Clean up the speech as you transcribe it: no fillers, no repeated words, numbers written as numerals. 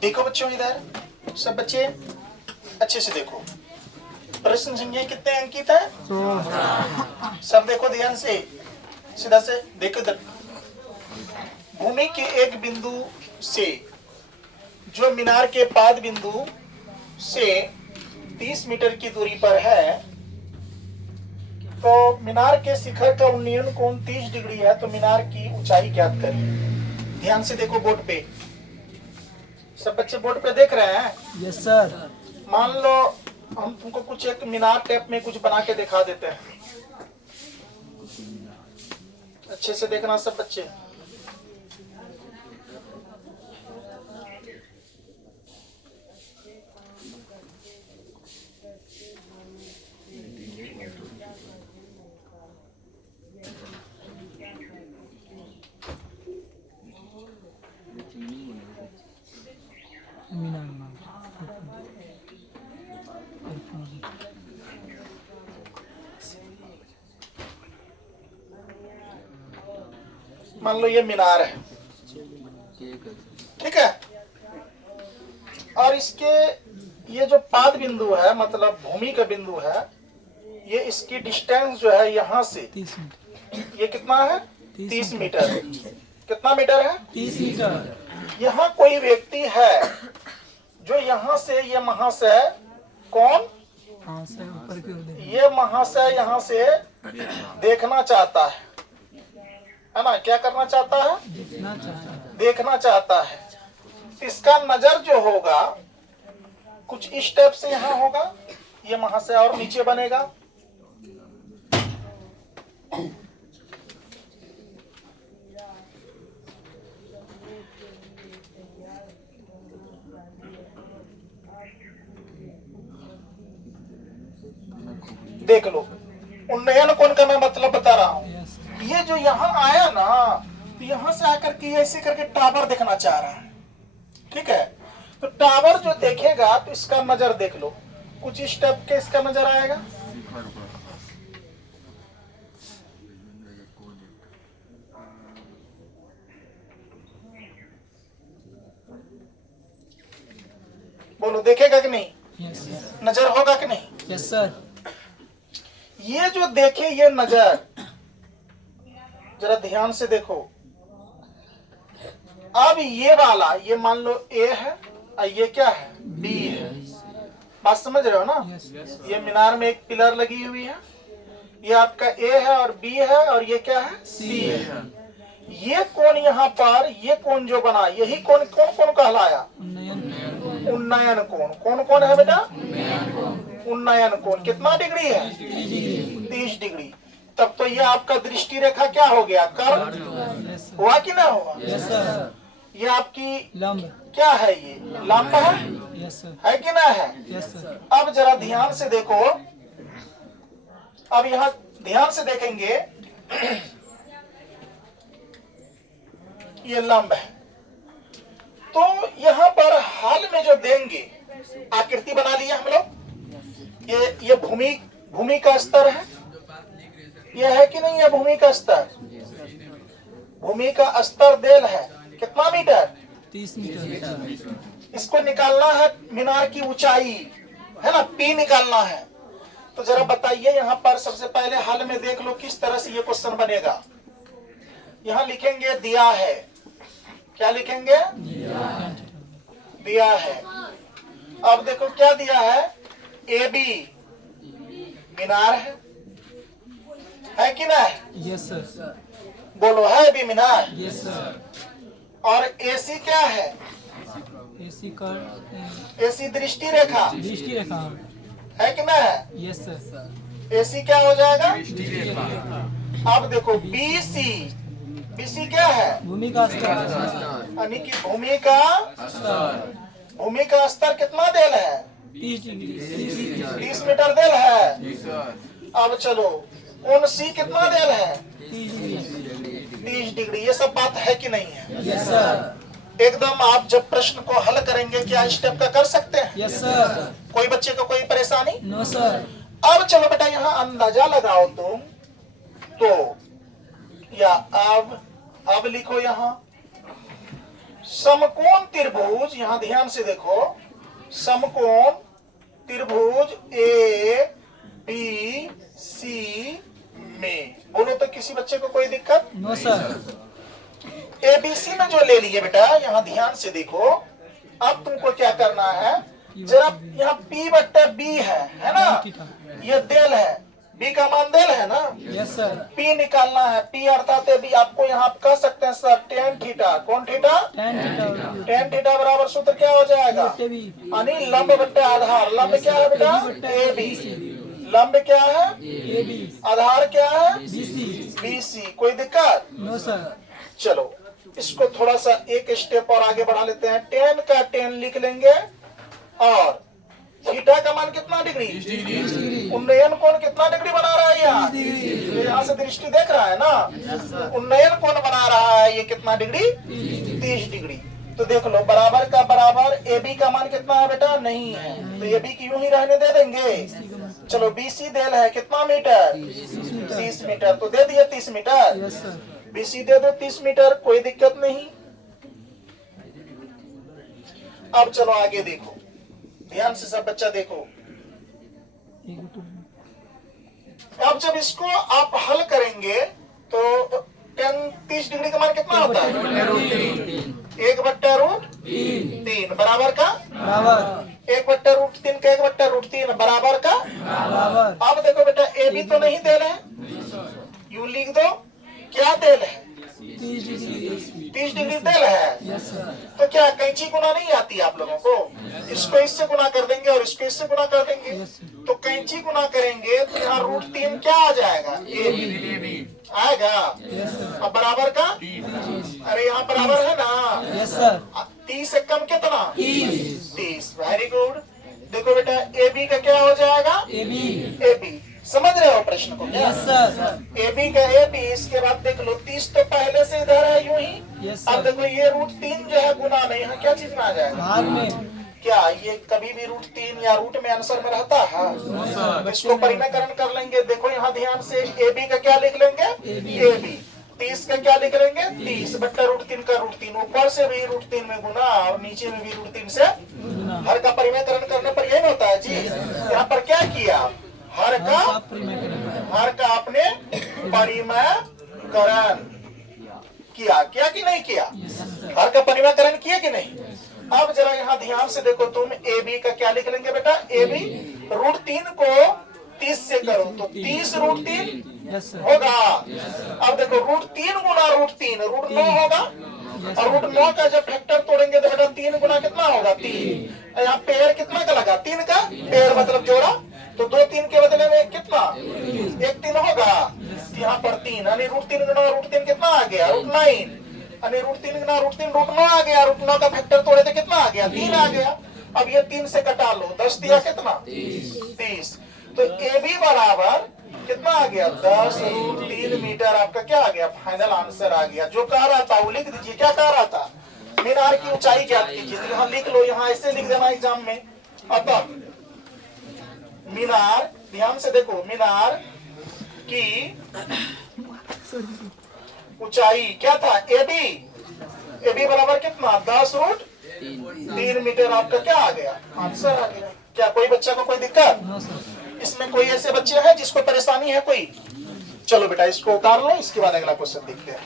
देखो बच्चों, इधर सब बच्चे अच्छे से देखो। प्रश्न संख्या कितने अंकित है? सब देखो ध्यान से, सीधा से देखो इधर। भूमि के एक बिंदु से, जो मीनार के पाद बिंदु से 30 मीटर की दूरी पर है, तो मीनार के शिखर का उन्नयन कोण 30 डिग्री है, तो मीनार की ऊंचाई ज्ञात करिए। ध्यान से देखो बोर्ड पे, सब बच्चे बोर्ड पे देख रहे हैं? Yes sir. मान लो हम तुमको कुछ एक मीनार टाइप में कुछ बना के दिखा देते हैं, अच्छे से देखना सब बच्चे। मान लो ये मीनार है, ठीक है, और इसके ये जो पाद बिंदु है, मतलब भूमि का बिंदु है, ये इसकी डिस्टेंस जो है यहाँ से 30 मीटर। ये कितना है? 30 मीटर। कितना मीटर है? 30 मीटर। यहाँ कोई व्यक्ति है जो यहाँ से ये महाशय, कौन? हाँ सर, ऊपर की ओर देखिए। ये महाशय यहाँ से देखना चाहता है ना? क्या करना चाहता है? देखना चाहता है। देखना चाहता है। इसका नजर जो होगा कुछ इस टाइप से यहाँ होगा, ये महाशय और नीचे बनेगा, देख लो। उन्नयन कोण का मैं मतलब बता रहा हूँ। Yes sir. ये जो यहाँ आया ना, तो यहाँ से आकर के ऐसे करके टावर देखना चाह रहा है, ठीक है? तो टावर जो देखेगा तो इसका नजर देख लो, कुछ इस टाइप के इसका नजर आएगा। बोलो, देखेगा कि नहीं? Yes sir. नजर होगा कि नहीं? Yes sir. ये जो देखे ये नजर, जरा ध्यान से देखो। अब ये वाला, ये मान लो ए है और ये क्या है? बी है। बात समझ रहे हो ना? यस। ये मीनार में एक पिलर लगी हुई है, ये आपका ए है और बी है, और ये क्या है? सी है। ये कोण यहाँ पर, ये कोण जो बना, यही कोण कौन कौन कहलाया? उन्नयन कोण। कौन कौन है बेटा? उन्नयन कोण। कितना डिग्री है? 30 डिग्री। तब तो ये आपका दृष्टि रेखा क्या हो गया? कर्क हुआ कि ना हुआ? Yes sir. ये आपकी लंब। क्या है? ये लंब है, यस सर। है कि ना है? Yes sir. अब जरा ध्यान से देखो, अब यहाँ ध्यान से देखेंगे, ये लंब है, तो यहाँ पर हाल में जो देंगे, आकृति बना लिया हम लोग। ये भूमि का स्तर है, ये है कि नहीं? है भूमि का स्तर। भूमि का स्तर देल है कितना मीटर? 30 मीटर। इसको निकालना है मीनार की ऊंचाई, है ना? पी निकालना है। तो जरा बताइए, यहाँ पर सबसे पहले हाल में देख लो किस तरह से ये क्वेश्चन बनेगा। यहाँ लिखेंगे दिया है, क्या लिखेंगे? दिया है। अब देखो क्या दिया है? ए बी मीनार है कि ना? Yes sir. बोलो, है भी मीनार? Yes sir. और एसी क्या है? एसी का एसी दृष्टि रेखा दृष्टि रेखा। है कि ना है? Yes sir. एसी क्या हो जाएगा? दृष्टि रेखा। अब देखो बीसी, बीसी क्या है? भूमि का स्तर। यानी कि भूमि का स्तर कितना देल है? 30 मीटर देल है। अब चलो, कौन सी कितना देल है? 30 डिग्री। ये सब बात है कि नहीं है? Yes sir. एकदम आप जब प्रश्न को हल करेंगे, क्या स्टेप का कर सकते हैं? Yes sir. कोई बच्चे को कोई परेशानी? No sir. अब चलो बेटा, यहाँ अंदाजा लगाओ तुम तो, या अब लिखो यहाँ समकोण त्रिभुज, यहां ध्यान से देखो, समकोण त्रिभुज ए बी सी में, बोलो तो किसी बच्चे को कोई दिक्कत? No sir. एबीसी में जो ले लिए बेटा, यहां ध्यान से देखो, अब तुमको क्या करना है, जरा यहाँ P बट्टा B है ना, ये देल है, B का मान देल है ना, यस सर। P निकालना है, P अर्थात B, आपको यहाँ आप कह सकते हैं सर tan थीटा, कौन थीटा? tan थीटा बराबर सूत्र क्या हो जाएगा? यानी लंब बट्टा आधार, लंब क्या है बेटा? AB, लंब क्या है? आधार क्या है? BC, कोई दिक्कत? No sir. चलो इसको थोड़ा सा एक स्टेप और आगे बढ़ा लेते हैं, tan का tan लिख लेंगे, और थीटा का मान कितना डिग्री? उन्नयन कोण कितना डिग्री बना रहा है यहाँ? यहाँ से दृष्टि देख रहा है ना, उन्नयन कोण बना रहा है, ये कितना डिग्री? 30 डिग्री। तो देख लो, बराबर का बराबर AB का मान कितना है बेटा? नहीं है, तो AB की यूं ही रहने दे देंगे। चलो BC देल है कितना मीटर? 30 मीटर, तो दे दिया 30 मीटर। Yes sir. BC दे दो 30 मीटर, कोई दिक्कत नहीं। अब चलो आगे देखो, ध्यान से सब बच्चा देखो। अब जब इसको आप हल करेंगे तो tan 30 डिग्री का मान कितना होता है? 1/√3 बराबर का बराबर 1/√3 का 1/√3 बराबर का बराबर। अब देखो बेटा, ए बी तो नहीं देल है, यू लिख दो, क्या देल है? 30 डिग्री देल है। Yes sir. तो क्या कैंची गुना नहीं आती आप लोगों को? इसको इससे गुना कर देंगे और इसको इससे गुना कर देंगे, तो कैंची गुना करेंगे तो यहाँ √3 क्या आ जाएगा? AB आएगा। अब बराबर का, अरे यहाँ बराबर है ना, यस सर। 30 से कम कितना? 30। Very good. देखो बेटा, AB का क्या हो जाएगा? AB समझ रहे हो प्रश्न को क्या? Yes sir. AB का AB, इसके बाद देख लो 30 तो पहले से इधर है यूं ही। यस अब सर। देखो ये √3 जो है गुना में, यहाँ क्या चीज में आ जाएगा? भाग में। क्या ये कभी भी √3 या रूट में आंसर में रहता है? इसको परिमेयकरण कर लेंगे। देखो यहाँ ध्यान से, AB का क्या लिख लेंगे? AB। 30 का क्या लिख लेंगे? 30 बट्टा √3 का √3, ऊपर से भी √3 में गुना और नीचे में भी √3 से हर का परिमेयकरण करने पर यही होता है जी। यहाँ पर क्या किया? हर का आपने परिमेयकरण किया, किया कि नहीं किया? हर का परिमेयकरण किया कि नहीं? अब जरा यहाँ ध्यान से देखो, तुम AB का क्या लिख लेंगे बेटा? AB √3 को 30 से करो तो 30 √3 यस सर। होगा। अब देखो √3 गुना √3 √9 होगा, और √9 का जब फैक्टर तोड़ेंगे तो बेटा 3 गुना कितना होगा? 3। यहाँ पेड़ कितना का लगा? 3 का पेड़ मतलब जोड़ा, तो 2 3 के बदले में कितना? 1 3 होगा। यहाँ पर 3 यानी √3 गुना √3 कितना आ गया? √9, यानी √3 गुना √3 √9 आ गया। √9 का फैक्टर तोड़े तो कितना आ गया? 3 आ गया। अब ये 3 से कटा लो, 10 दिया कितना? 30। तो AB बराबर कितना आ गया? 10√3 मीटर आपका क्या आ गया? फाइनल आंसर आ गया। जो कह रहा था वो लिख दीजिए। क्या कह रहा था? मीनार की ऊंचाई ज्ञात कीजिए। तो यहाँ लिख लो, यहाँ ऐसे लिख देना एग्जाम में। अब मीनार, ध्यान से देखो, मीनार की ऊंचाई क्या था? AB बराबर कितना? 10√3 मीटर आपका क्या आ गया? आंसर आ गया। क्या कोई बच्चा को कोई दिक्कत? No sir. इसमें कोई ऐसे बच्चे हैं जिसको परेशानी है कोई? चलो बेटा इसको उतार लो, इसके बाद अगला क्वेश्चन देखते हैं।